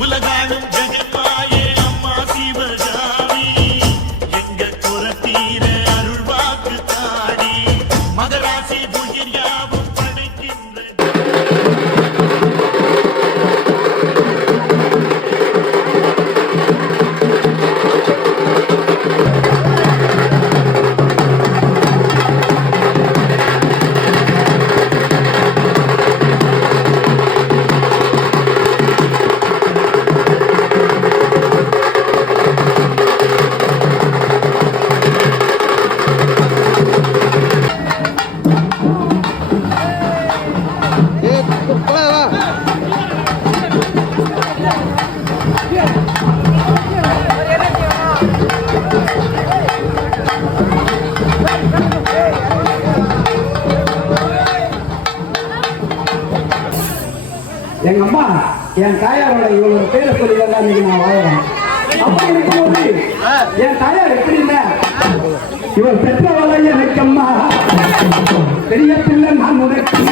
உலகாடும் ஜெகன்மாயே அம்மா சிவகாமி எங்க குரத்தீர அருள் வாக்கு தாடி மகராசி உயிர் யாவும் படைக்கின்ற எங்க அம்மா என் தாயாரோட இவங்களோட பேரை சொல்லி தான் இன்னைக்கு நான் வாழறேன். அப்படி இருக்கும்போது என் தாயார் எப்படின்னா இவர் பெற்றவளை எனக்கு அம்மா பெரிய பிள்ளை நான் உனக்கு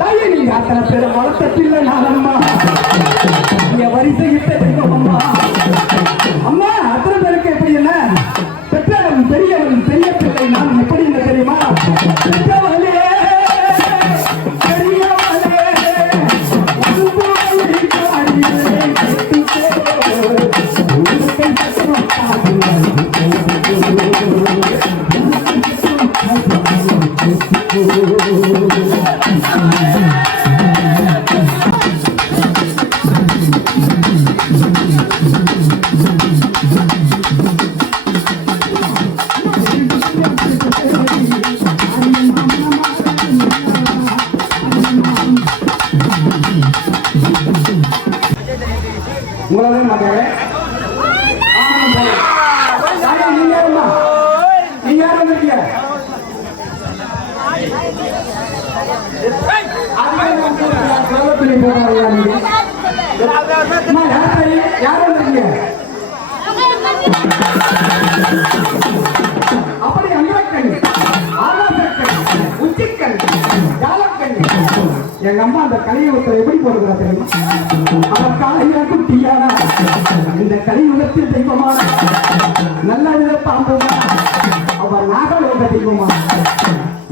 தாயை நீங்க அத்தனை பேரை வளர்த்த பிள்ளை நான் அம்மா என் வரிசையிட்ட தெய்வம் அம்மா. அம்மா அத்தனை பேருக்கு எப்படி என்ன பெற்றவன் பெரியவன் பெரிய பிள்ளை நான் எப்படி என்ன தெரியுமா? பெற்றவளே உங்களே மாட்டாங்க. நீங்க யாருமா? நீங்க யாரும் இருக்கீங்க? யாரும் இருக்கீங்க? அப்படி அங்கக்கண் ஆகாசக்கண் உச்சிக்கண் ஜாலக்கண் எங்க அம்மா அந்த கலியுகத்தை எப்படி போடுகிறா தெரியுமா? அவர் காலையில குட்டியான இந்த கலியுகத்தில் தெய்வமான நல்ல வித பாம்புமா அவர் நாகலோக தெய்வமா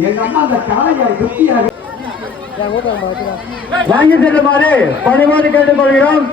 எங்க அம்மா அந்த காலையை குட்டியாக வாங்கி செல்லுமாறு பணிமாறு கேட்டுக்கொள்கிறோம்.